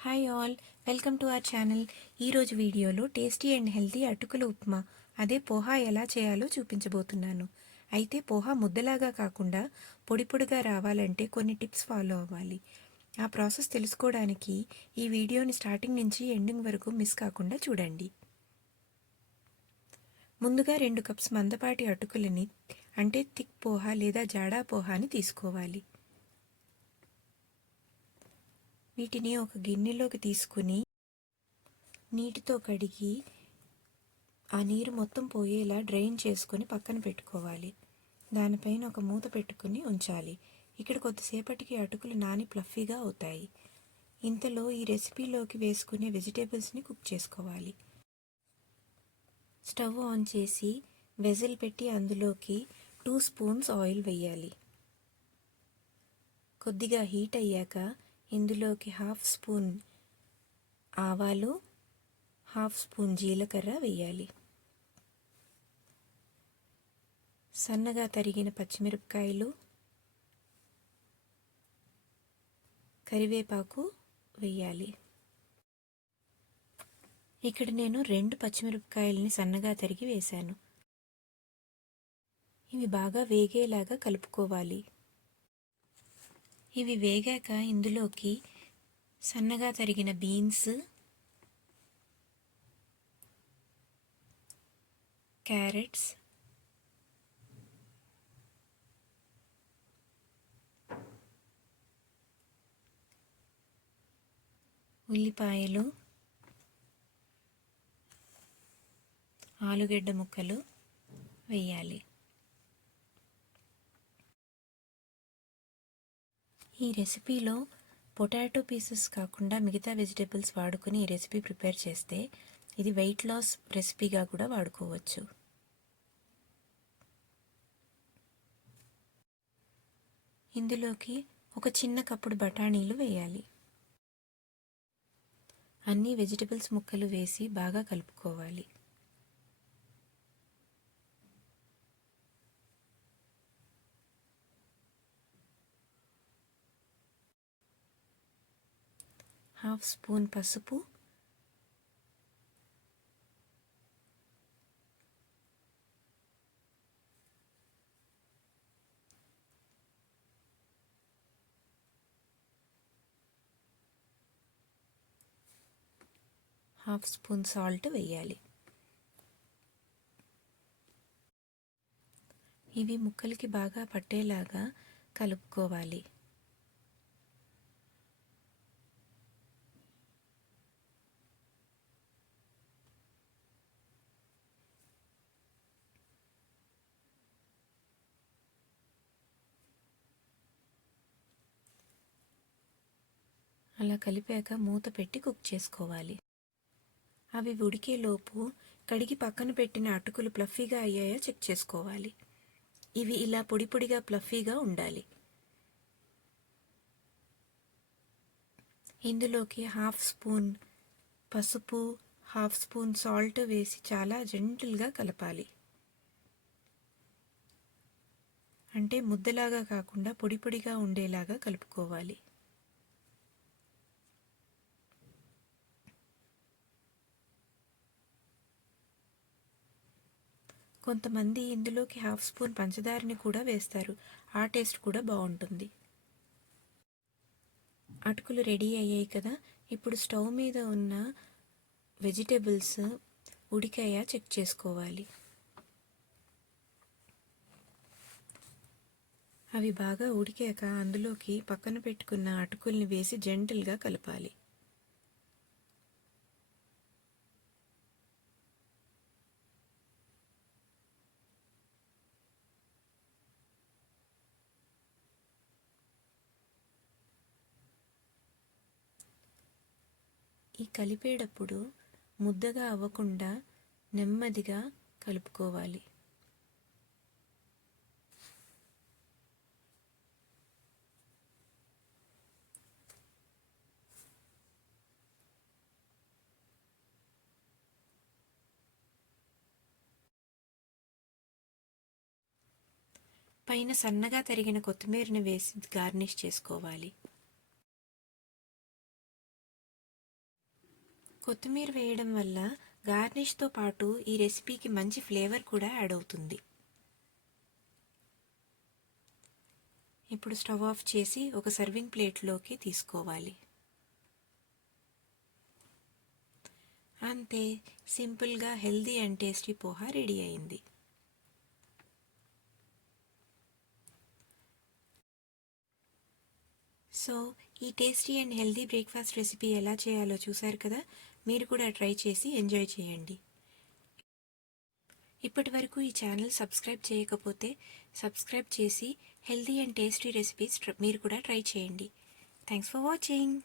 Hi all, welcome to our channel. ఈరోజు వీడియోలో tasty and healthy అటుకుల ఉప్మా, అదే పోహా ఎలా చేయాలో చూపించబోతున్నాను. అయితే పోహా ముద్దలాగా కాకుండా పొడి పొడిగా రావాలంటే కొన్ని టిప్స్ ఫాలో అవ్వాలి. ఆ ప్రాసెస్ తెలుసుకోవడానికి ఈ వీడియోని స్టార్టింగ్ నుంచి ఎండింగ్ వరకు మిస్ కాకుండా చూడండి. ముందుగా 2 కప్స్ మందపాటి అటుకులని అంటే థిక్ పోహా లేదా జాడా పోహాని తీసుకోవాలి. వీటిని ఒక గిన్నెలోకి తీసుకుని నీటితో కడిగి ఆ నీరు మొత్తం పోయేలా డ్రైన్ చేసుకొని పక్కన పెట్టుకోవాలి. దానిపైన ఒక మూత పెట్టుకుని ఉంచాలి. ఇక్కడ కొద్దిసేపటికి అటుకులు నాని ఫ్లఫీగా అవుతాయి. ఇంతలో ఈ రెసిపీలోకి వేసుకునే వెజిటేబుల్స్ని కుక్ చేసుకోవాలి. స్టవ్ ఆన్ చేసి వెజిల్ పెట్టి అందులోకి 2 స్పూన్స్ ఆయిల్ వేయాలి. కొద్దిగా హీట్ అయ్యాక ఇందులోకి 1/2 స్పూన్ ఆవాలు, 1/2 స్పూన్ జీలకర్ర వేయాలి. సన్నగా తరిగిన పచ్చిమిరపకాయలు, కరివేపాకు వేయాలి. ఇక్కడ నేను 2 పచ్చిమిరపకాయలని సన్నగా తరిగి వేశాను. ఇవి బాగా వేగేలాగా కలుపుకోవాలి. ఇవి వేగాక ఇందులోకి సన్నగా తరిగిన బీన్స్, క్యారెట్స్, ఉల్లిపాయలు, ఆలుగడ్డ ముక్కలు వేయాలి. ఈ రెసిపీలో పొటాటో పీసెస్ కాకుండా మిగతా వెజిటేబుల్స్ వాడుకొని ఈ రెసిపీ ప్రిపేర్ చేస్తే ఇది వెయిట్ లాస్ రెసిపీగా కూడా వాడుకోవచ్చు. ఇందులోకి ఒక చిన్న కప్పుడు బఠానీలు వేయాలి. అన్ని వెజిటేబుల్స్ ముక్కలు వేసి బాగా కలుపుకోవాలి. హాఫ్ స్పూన్ పసుపు, హాఫ్ స్పూన్ సాల్ట్ వేయాలి. ఇవి ముక్కలకి బాగా పట్టేలాగా కలుపుకోవాలి. అలా కలిపాక మూత పెట్టి కుక్ చేసుకోవాలి. అవి ఉడికేలోపు కడిగి పక్కన పెట్టిన అటుకులు ఫ్లఫీగా అయ్యాయో చెక్ చేసుకోవాలి. ఇవి ఇలా పొడి పొడిగా ఫ్లఫీగా ఉండాలి. ఇందులోకి 1/2 స్పూన్ పసుపు, 1/2 స్పూన్ సాల్ట్ వేసి చాలా జెంటిల్గా కలపాలి. అంటే ముద్దలాగా కాకుండా పొడి పొడిగా ఉండేలాగా కలుపుకోవాలి. కొంతమంది ఇందులోకి 1/2 స్పూన్ పంచదారని కూడా వేస్తారు. ఆ టేస్ట్ కూడా బాగుంటుంది. అటుకులు రెడీ అయ్యాయి కదా. ఇప్పుడు స్టవ్ మీద ఉన్న వెజిటేబుల్స్ ఉడికాయా చెక్ చేసుకోవాలి. అవి బాగా ఉడికాక అందులోకి పక్కన పెట్టుకున్న అటుకుల్ని వేసి జెంటిల్గా కలపాలి. ఈ కలిపేటప్పుడు ముద్దగా అవ్వకుండా నెమ్మదిగా కలుపుకోవాలి. పైన సన్నగా తరిగిన కొత్తిమీరని వేసి గార్నిష్ చేసుకోవాలి. కొత్తిమీర వేయడం వల్ల గార్నిష్తో పాటు ఈ రెసిపీకి మంచి ఫ్లేవర్ కూడా యాడ్ అవుతుంది. ఇప్పుడు స్టవ్ ఆఫ్ చేసి ఒక సర్వింగ్ ప్లేట్లోకి తీసుకోవాలి. అంతే, సింపుల్గా healthy and tasty poha ready అయింది. సో ఈ tasty and healthy breakfast recipe ఎలా చేయాలో చూశారు కదా. మీరు కూడా ట్రై చేసి ఎంజాయ్ చేయండి. ఇప్పటి వరకు ఈ ఛానల్ సబ్స్క్రైబ్ చేయకపోతే సబ్స్క్రైబ్ చేసి హెల్దీ అండ్ టేస్టీ రెసిపీస్ మీరు కూడా ట్రై చేయండి. Thanks for watching.